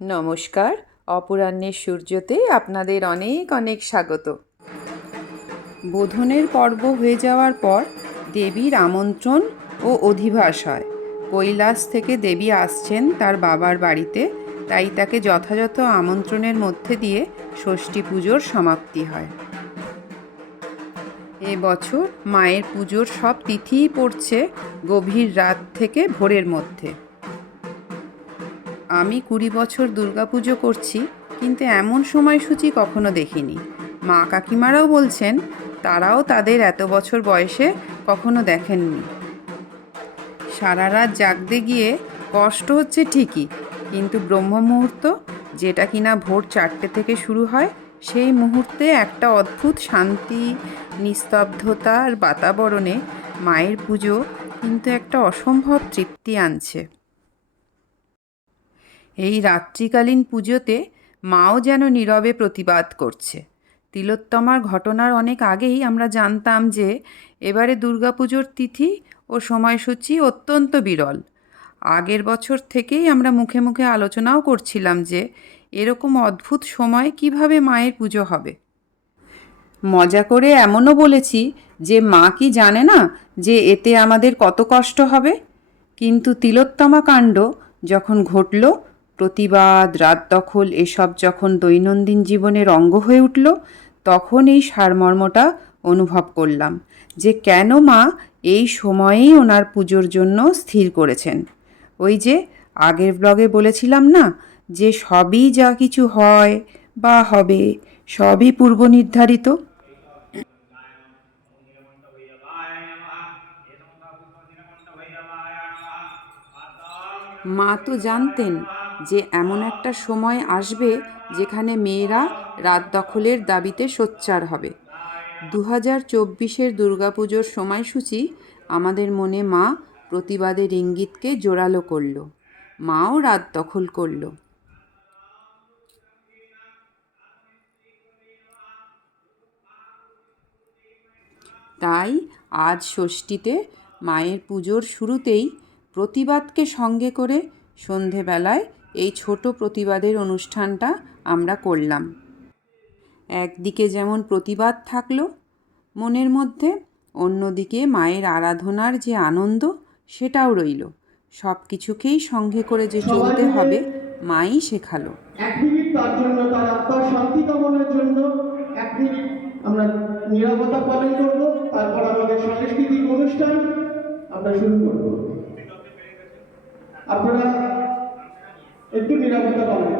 নমস্কার অপরাহ্নের সূর্যতে আপনাদের অনেক অনেক স্বাগত। বোধনের পর্ব হয়ে যাওয়ার পর দেবীর আমন্ত্রণ ও অধিবাস হয় কৈলাস থেকে দেবী আসছেন তার বাবার বাড়িতে, তাই তাকে যথাযথ আমন্ত্রণের মধ্যে দিয়ে ষষ্ঠী পুজোর সমাপ্তি হয়। এবছর মায়ের পুজোর সব তিথিই পড়ছে গভীর রাত থেকে ভোরের মধ্যে। আমি কুড়ি বছর দুর্গাপুজো করছি, কিন্তু এমন সময়সূচি কখনো দেখিনি। মা কাকিমারাও বলছেন, তারাও তাদের এত বছর বয়সে কখনো দেখেননি। সারা রাত জাগতে গিয়ে কষ্ট হচ্ছে ঠিকই, কিন্তু ব্রহ্ম মুহূর্ত যেটা কিনা ভোর চারটে থেকে শুরু হয়, সেই মুহূর্তে একটা অদ্ভুত শান্তি, নিস্তব্ধতার বাতাবরণে মায়ের পুজো কিন্তু একটা অসম্ভব তৃপ্তি আনছে। এই রাত্রিকালীন পুজোতে মাও যেন নীরবে প্রতিবাদ করছে। তিলোত্তমার ঘটনার অনেক আগেই আমরা জানতাম যে এবারে দুর্গাপুজোর তিথি ও সময়সূচি অত্যন্ত বিরল। আগের বছর থেকেই আমরা মুখে মুখে আলোচনাও করছিলাম যে এরকম অদ্ভুত সময় কীভাবে মায়ের পুজো হবে। মজা করে এমনও বলেছি যে মা কি জানে না যে এতে আমাদের কত কষ্ট হবে? কিন্তু তিলোত্তমা কাণ্ড যখন ঘটল প্রতিবাদ, রাত দখল, এসব যখন দৈনন্দিন জীবনের অঙ্গ হয়ে উঠল, তখন এই সারমর্মটা অনুভব করলাম যে কেন মা এই সময়েই ওনার পুজোর জন্য স্থির করেছেন। ওই যে আগের ব্লগে বলেছিলাম না যে সবই যা কিছু হয় বা হবে, সবই পূর্ব নির্ধারিত। মা তো জানতেন যে এমন একটা সময় আসবে যেখানে মেয়েরা রাত দখলের দাবিতে সোচ্চার হবে। দু হাজার চব্বিশের দুর্গাপুজোর সময়সূচি আমাদের মনে মা প্রতিবাদের ইঙ্গিতকে জোরালো করল। মাও রাত দখল করল। তাই আজ ষষ্ঠীতে মায়ের পুজোর শুরুতেই প্রতিবাদকে সঙ্গে করে সন্ধেবেলায় এই ছোট প্রতিবাদের অনুষ্ঠানটা আমরা করলাম। একদিকে যেমন প্রতিবাদ থাকল মনের মধ্যে অন্যদিকে মায়ের আরাধনার যে আনন্দ সেটাও রইল। সব কিছুকেই সঙ্গে করে যে চলতে হবে মাই শেখালো। এক মিনিট তার জন্য তার আত্মার শান্তি কামনার জন্য। এক মিনিট আমরা নিরাপত্তা পালন করব তারপর আমাদের সাংস্কৃতিক অনুষ্ঠান আমরা শুরু করব। আপনারা নিরাপত্তা পালন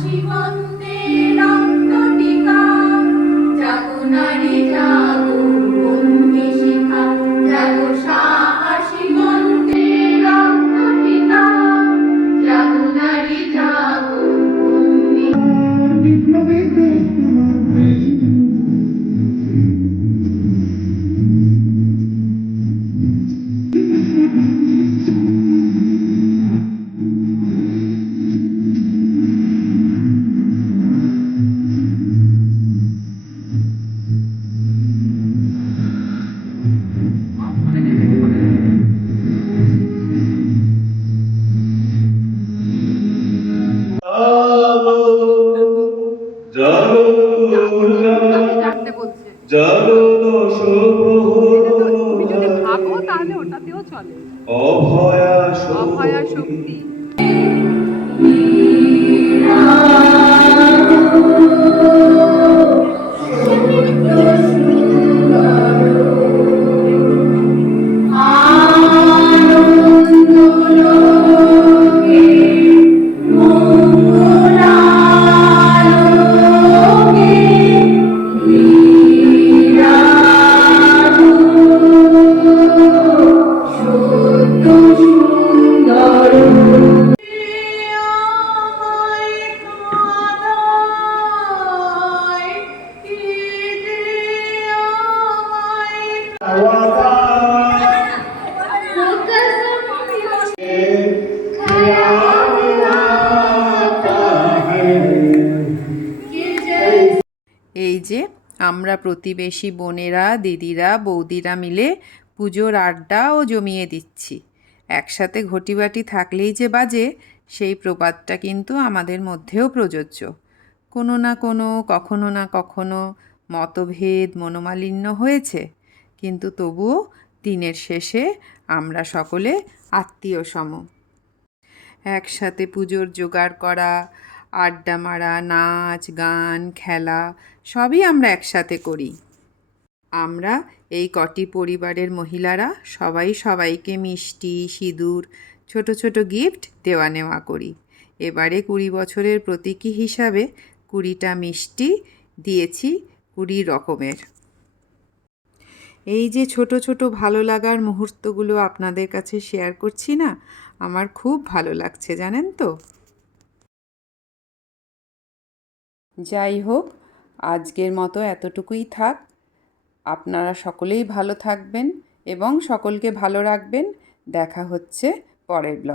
शिवा তুমি যদি থাকো তাহলে ওটাতেও চলে। অভয়া শক্তি। যে আমরা প্রতিবেশী বোনেরা, দিদিরা, বৌদিরা মিলে পুজোর আড্ডাও জমিয়ে দিচ্ছি। একসাথে ঘটিবাটি থাকলেই যে বাজে, সেই প্রবাদটা কিন্তু আমাদের মধ্যেও প্রযোজ্য। কোনো না কোনো, কখনো না কখনো মতভেদ মনোমালিন্য হয়েছে। কিন্তু তবুও দিনের শেষে আমরা সকলে আত্মীয় সম। একসাথে পুজোর জোগাড় করা, আড্ডা মারা, নাচ, গান, খেলা সবই আমরা একসাথে করি। আমরা এই কটি পরিবারের মহিলারা সবাই সবাইকে মিষ্টি, সিঁদুর, ছোট ছোট গিফট দেওয়া নেওয়া করি। এবারে কুড়ি বছরের প্রতীকী হিসাবে কুড়িটা মিষ্টি দিয়েছি কুড়ি রকমের। এই যে ছোট ছোট ভালো লাগার মুহূর্তগুলো আপনাদের কাছে শেয়ার করছি না, আমার খুব ভালো লাগছে, জানেন তো? যাই হোক আজকের মতো এতটুকুই থাক। আপনারা সকলেই ভালো থাকবেন এবং সকলকে ভালো রাখবেন। দেখা হচ্ছে পরের ব্লগ।